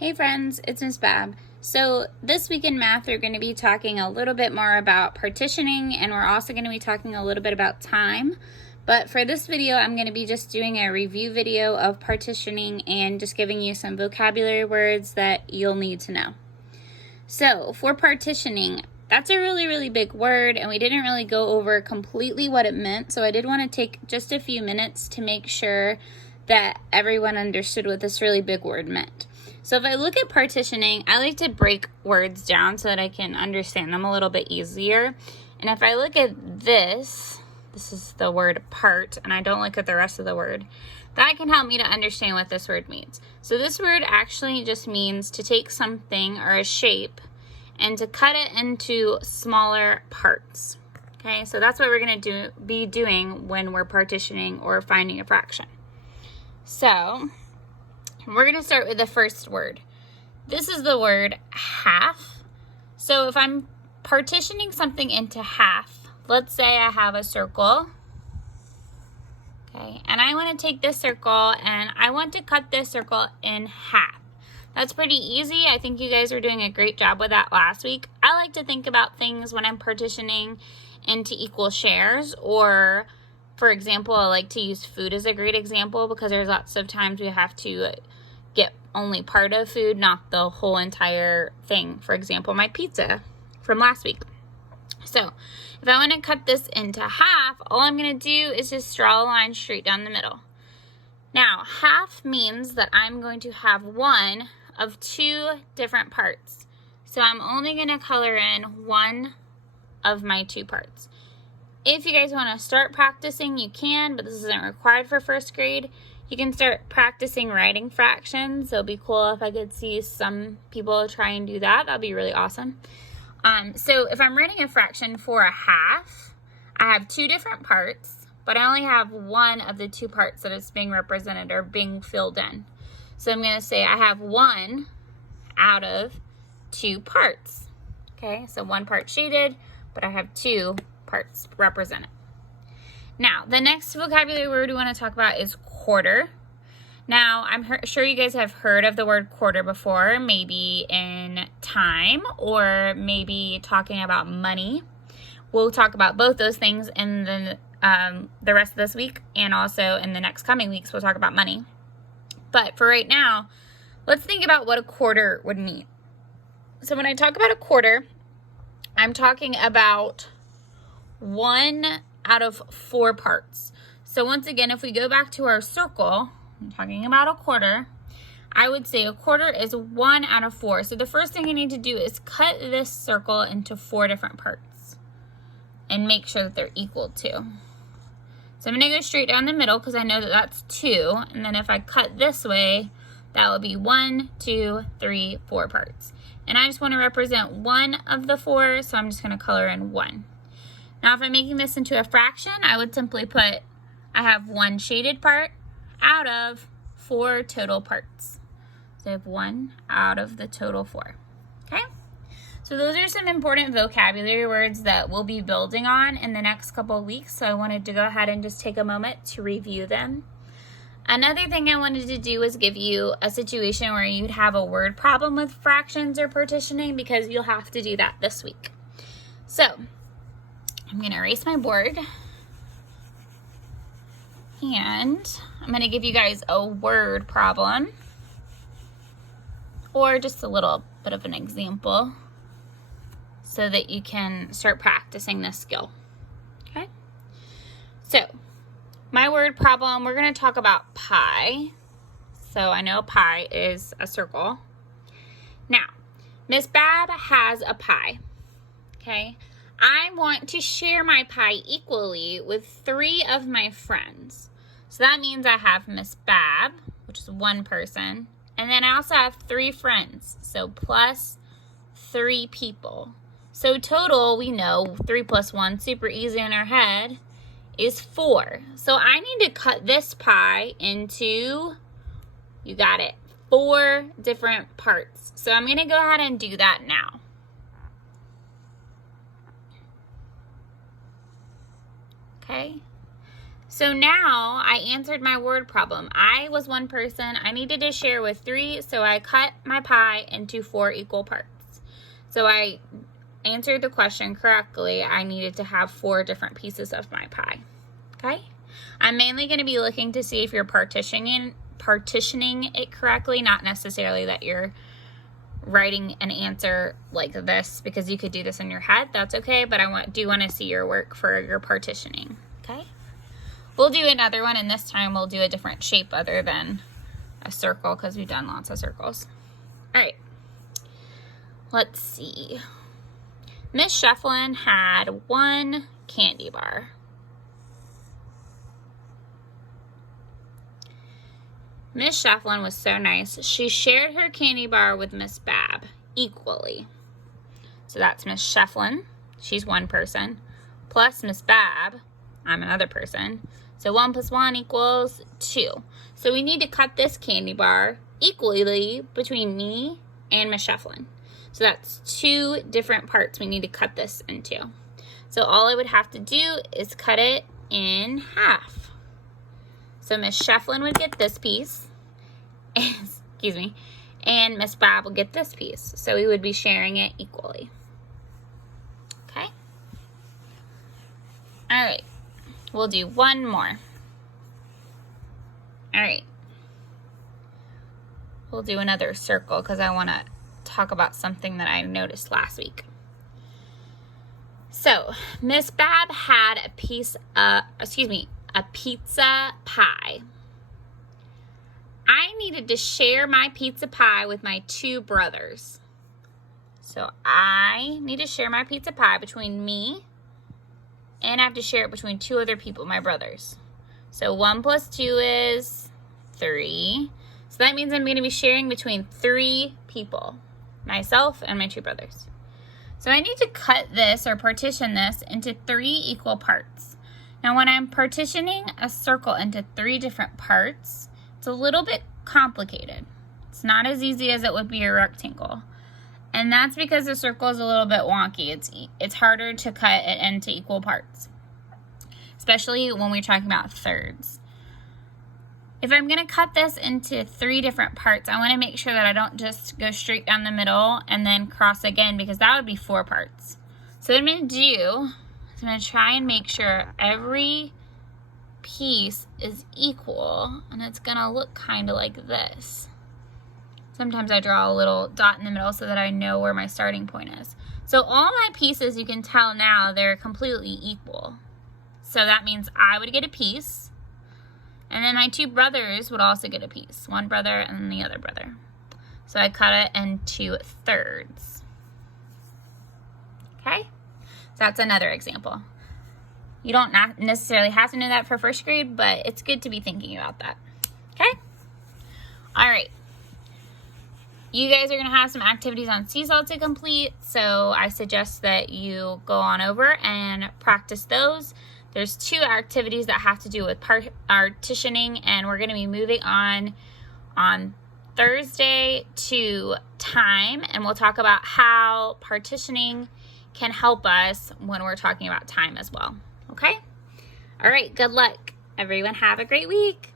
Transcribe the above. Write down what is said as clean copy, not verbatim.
Hey friends, it's Miss Bab. So this week in math, we're going to be talking a little bit more about partitioning, and we're also going to be talking a little bit about time. But for this video, I'm going to be just doing a review video of partitioning and just giving you some vocabulary words that you'll need to know. So for partitioning, that's a really big word, and we didn't really go over completely what it meant. So I did want to take just a few minutes to make sure that everyone understood what this really big word meant. So if I look at partitioning, I like to break words down so that I can understand them a little bit easier. And if I look at this is the word part, and I don't look at the rest of the word, that can help me to understand what this word means. So this word actually just means to take something or a shape and to cut it into smaller parts. Okay, so that's what we're going to be doing when we're partitioning or finding a fraction. So we're going to start with the first word. This is the word half. So if I'm partitioning something into half, let's say I have a circle, okay, and I want to take this circle and I want to cut this circle in half. That's pretty easy. I think you guys are doing a great job with that last week. I like to think about things when I'm partitioning into equal shares, or for example, I like to use food as a great example because there's lots of times we have to get only part of food, not the whole entire thing. For example, my pizza from last week. So if I want to cut this into half, all I'm going to do is just draw a line straight down the middle. Now, half means that I'm going to have one of two different parts. So I'm only going to color in one of my two parts. If you guys want to start practicing, you can, but this isn't required for first grade. You can start practicing writing fractions. It'll be cool if I could see some people try and do that. That'd be really awesome. So if I'm writing a fraction for a half, I have two different parts, but I only have one of the two parts that is being represented or being filled in. So I'm going to say I have one out of two parts. Okay, so one part shaded, but I have two parts represented. Now, the next vocabulary word we want to talk about is quarter. Now, I'm sure you guys have heard of the word quarter before, maybe in time or maybe talking about money. We'll talk about both those things in the rest of this week, and also in the next coming weeks we'll talk about money. But for right now, let's think about what a quarter would mean. So when I talk about a quarter, I'm talking about one out of four parts. So once again, if we go back to our circle, I'm talking about a quarter, I would say a quarter is one out of four. So the first thing you need to do is cut this circle into four different parts and make sure that they're equal to. So I'm going to go straight down the middle because I know that that's two. And then if I cut this way, that will be 1, 2, 3, 4 parts. And I just want to represent one of the four, so I'm just going to color in 1. Now if I'm making this into a fraction, I would simply put, I have one shaded part out of 4 total parts. So I have 1 out of the total 4. Okay? So those are some important vocabulary words that we'll be building on in the next couple of weeks. So I wanted to go ahead and just take a moment to review them. Another thing I wanted to do was give you a situation where you'd have a word problem with fractions or partitioning, because you'll have to do that this week. So I'm going to erase my board, and I'm going to give you guys a word problem, or just a little bit of an example, so that you can start practicing this skill. Okay? So my word problem, we're going to talk about pi. So I know pi is a circle. Now, Miss Bab has a pie. Okay? I want to share my pie equally with 3 of my friends. So that means I have Miss Bab, which is one person, and then I also have 3 friends, so plus 3 people. So total, we know 3 plus 1, super easy in our head, is 4. So I need to cut this pie into, you got it, 4 different parts. So I'm going to go ahead and do that now. Okay, So now I answered my word problem. I was one person. I needed to share with 3, so I cut my pie into 4 equal parts. So I answered the question correctly. I needed to have 4 different pieces of my pie. Okay? I'm mainly going to be looking to see if you're partitioning it correctly, not necessarily that you're writing an answer like this, because you could do this in your head. That's okay, but I do want to see your work for your partitioning. Okay? We'll do another one, and this time we'll do a different shape other than a circle, because we've done lots of circles. All right. Let's see. Miss Shefflin had 1 candy bar. Miss Shefflin was so nice. She shared her candy bar with Miss Bab equally. So that's Miss Shefflin. She's one person. Plus Miss Bab, I'm another person. So 1 plus 1 equals 2. So we need to cut this candy bar equally between me and Miss Shefflin. So that's 2 different parts we need to cut this into. So all I would have to do is cut it in half. So Miss Shefflin would get this piece, excuse me, and Miss Bab will get this piece. So we would be sharing it equally. Okay? All right. We'll do 1 more. All right. We'll do another circle because I want to talk about something that I noticed last week. So, Miss Bab had a pizza pie. I needed to share my pizza pie with my 2 brothers. So I need to share my pizza pie between me, and I have to share it between 2 other people, my brothers. So 1 plus 2 is 3. So that means I'm going to be sharing between 3 people, myself and my 2 brothers. So I need to cut this or partition this into 3 equal parts. Now when I'm partitioning a circle into 3 different parts, it's a little bit complicated. It's not as easy as it would be a rectangle. And that's because the circle is a little bit wonky. It's harder to cut it into equal parts, especially when we're talking about thirds. If I'm going to cut this into 3 different parts, I want to make sure that I don't just go straight down the middle and then cross again, because that would be 4 parts. So what I'm going to do is I'm going to try and make sure every piece is equal, and it's going to look kind of like this. Sometimes I draw a little dot in the middle so that I know where my starting point is. So all my pieces, you can tell now, they're completely equal. So that means I would get a piece, and then my 2 brothers would also get a piece. 1 brother and then the other brother. So I cut it into thirds. Okay? So that's another example. You don't necessarily have to know that for first grade, but it's good to be thinking about that. Okay? All right. You guys are going to have some activities on Seesaw to complete, so I suggest that you go on over and practice those. There's 2 activities that have to do with partitioning, and we're going to be moving on Thursday to time, and we'll talk about how partitioning can help us when we're talking about time as well. Okay? All right, good luck. Everyone have a great week.